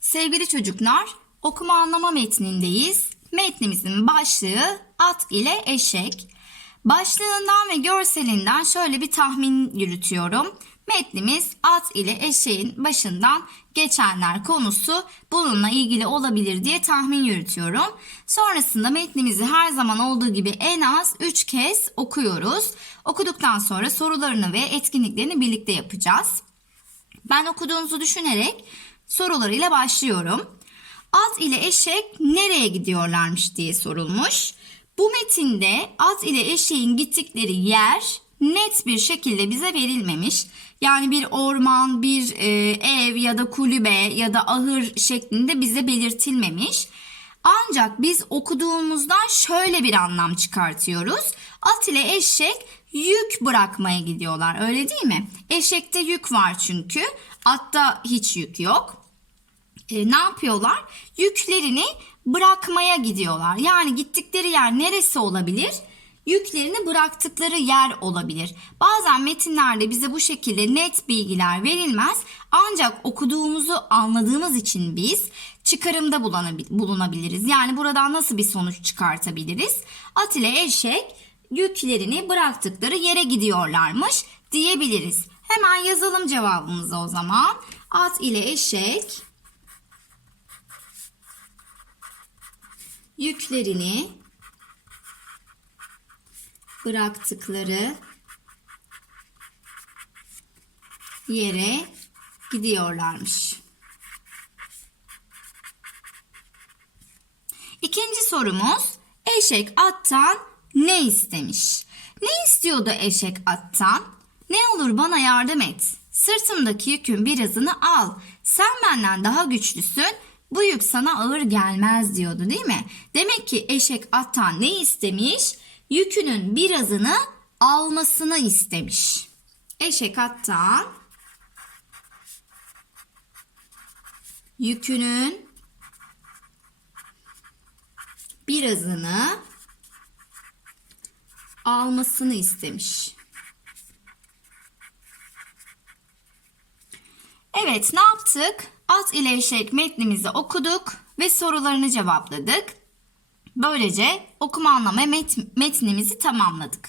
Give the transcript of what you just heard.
Sevgili çocuklar, okuma anlama metnindeyiz. Metnimizin başlığı at ile eşek. Başlığından ve görselinden şöyle bir tahmin yürütüyorum. Metnimiz at ile eşeğin başından geçenler konusu bununla ilgili olabilir diye tahmin yürütüyorum. Sonrasında metnimizi her zaman olduğu gibi en az 3 kez okuyoruz. Okuduktan sonra sorularını ve etkinliklerini birlikte yapacağız. Ben okuduğunuzu düşünerek sorularıyla başlıyorum. At ile eşek nereye gidiyorlarmış diye sorulmuş. Bu metinde at ile eşeğin gittikleri yer net bir şekilde bize verilmemiş. Yani bir orman, bir e, ev ya da kulübe ya da ahır şeklinde bize belirtilmemiş. Ancak biz okuduğumuzdan şöyle bir anlam çıkartıyoruz. At ile eşek yük bırakmaya gidiyorlar öyle değil mi? Eşekte yük var çünkü. Atta hiç yük yok. E, ne yapıyorlar? Yüklerini bırakmaya gidiyorlar. Yani gittikleri yer neresi olabilir? Yüklerini bıraktıkları yer olabilir. Bazen metinlerde bize bu şekilde net bilgiler verilmez. Ancak okuduğumuzu anladığımız için biz çıkarımda bulunabiliriz. Yani buradan nasıl bir sonuç çıkartabiliriz? At ile eşek yüklerini bıraktıkları yere gidiyorlarmış diyebiliriz. Hemen yazalım cevabımızı o zaman. At ile eşek yüklerini bıraktıkları yere gidiyorlarmış. İkinci sorumuz eşek attan ne istemiş? Ne istiyordu eşek attan? Ne olur bana yardım et. Sırtımdaki yükün birazını al. Sen benden daha güçlüsün. Bu yük sana ağır gelmez diyordu değil mi? Demek ki eşek attan ne istemiş? Yükünün birazını almasını istemiş. Eşek attan yükünün birazını almasını istemiş. Evet ne yaptık? At ile eşek metnimizi okuduk ve sorularını cevapladık. Böylece okuma anlama met- metnimizi tamamladık.